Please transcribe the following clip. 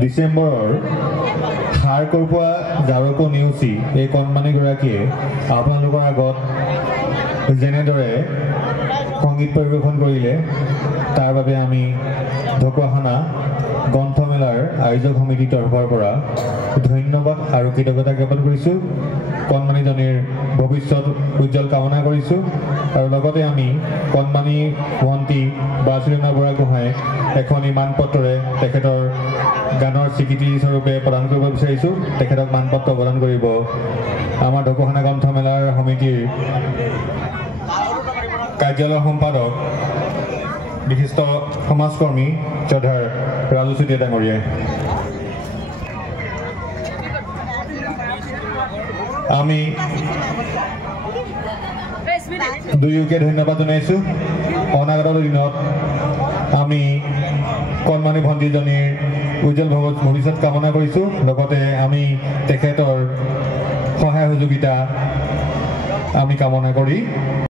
ডিসেম্বৰৰ হাড় কৰপোৱা জাৰকো নেওচি এই কণমানিগৰাকীয়ে আপোনালোকৰ আগত যেনেদৰে সংগীত পৰিৱেশন কৰিলে তাৰ বাবে আমি ঢকুৱাখানা গ্ৰন্থমেলাৰ আয়োজক সমিতিৰ তৰফৰ পৰা ধন্যবাদ আৰু কৃতজ্ঞতা জ্ঞাপন কৰিছোঁ। কণমানিজনীৰ ভৱিষ্যত উজ্জ্বল কামনা কৰিছোঁ আৰু লগতে আমি কণমানি ভণ্টি বাছুৰীনা বুঢ়াগোহাঁই এখন মানপত্ৰৰে তেখেতৰ গানৰ স্বীকৃতি স্বৰূপে প্ৰদান কৰিব বিচাৰিছোঁ। তেখেতক মানপত্ৰ প্ৰদান কৰিব আমাৰ ঢকুৱাখানা গ্ৰন্থমেলাৰ সমিতিৰ কাৰ্যালয় সম্পাদক বিশিষ্ট সমাজকৰ্মী শ্ৰদ্ধাৰ ৰাজু চুতীয়া ডাঙৰীয়াই। আমি দুয়োকে ধন্যবাদ জনাইছোঁ। অনাগত দিনত আমি কণমানি ভণ্টিজনীৰ উজ্জ্বল ভৱিষ্যত কামনা কৰিছোঁ। লগতে আমি তেখেতৰ সহায় সহযোগিতা আমি কামনা কৰি